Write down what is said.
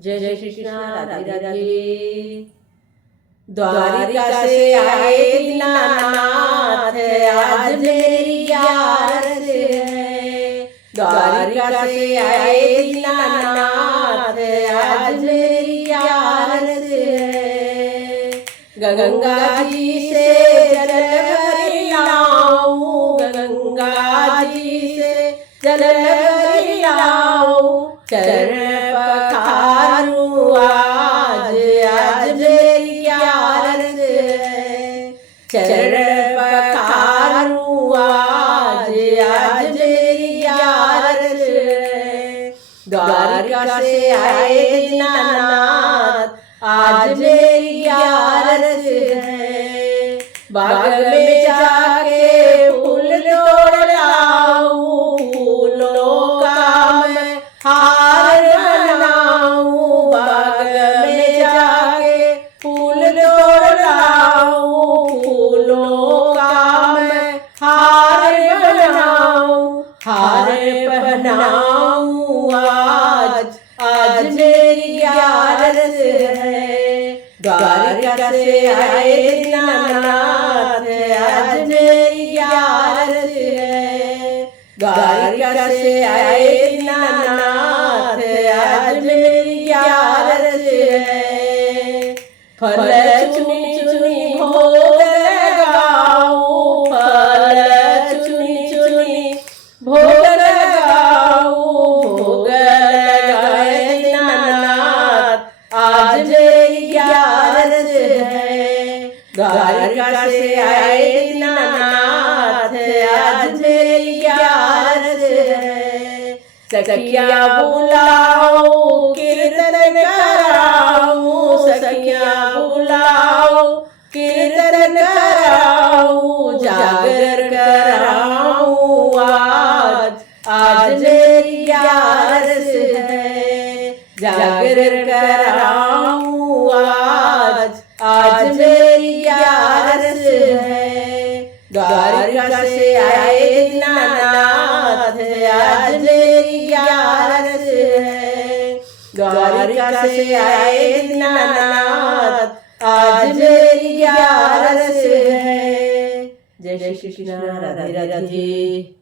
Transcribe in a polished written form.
जय जय श्री कृष्ण, राधे राधे। द्वारिका से आए दीनानाथ, आज मेरी यारत है। द्वारिका से आए दीनानाथ, आज मेरी यारत है। गंगा जी से जल भर लाऊं, गंगा जी से जल भर लाऊं, चरण पखारूं आज, आज मेरी यारत है। चरण पखारूं आज, आज मेरी यारत है। द्वारिका से आए दीनानाथ, आज मेरी यारत है। बाग में जाके फूल तोड़ लाऊं, फूलों का मैं हार बनाऊं। बाग में जाके फूल तोड़ लाऊं, फूलों का मैं हार बनाऊं। हार बनाऊं आज, आज मेरी यारत है। द्वारिका से आए दीनानाथ, आज मेरी यारत है। द्वारिका से आए दीनानाथ, आज मेरी यारत है। फल चुनी चुनी भोग लगाऊं, फल चुनी चुनी भोग लगाऊं, भोग लगाए दीनानाथ, आज मेरी यारत है। द्वारिका से आए दीनानाथ, आज मेरी यारत है। सखिया बुलाओ कीर्तन कराऊं, सखिया बुलाओ कीर्तन कराऊं, जागर कराऊं आज, आज मेरी यारत है। जागर कराऊं आज, आज मेरी यारत है। द्वारिका से आए दीनानाथ, आज मेरी यारत है। द्वारिका से आए दीनानाथ, आज मेरी यारत है। जय श्री कृष्ण, राधे राधे।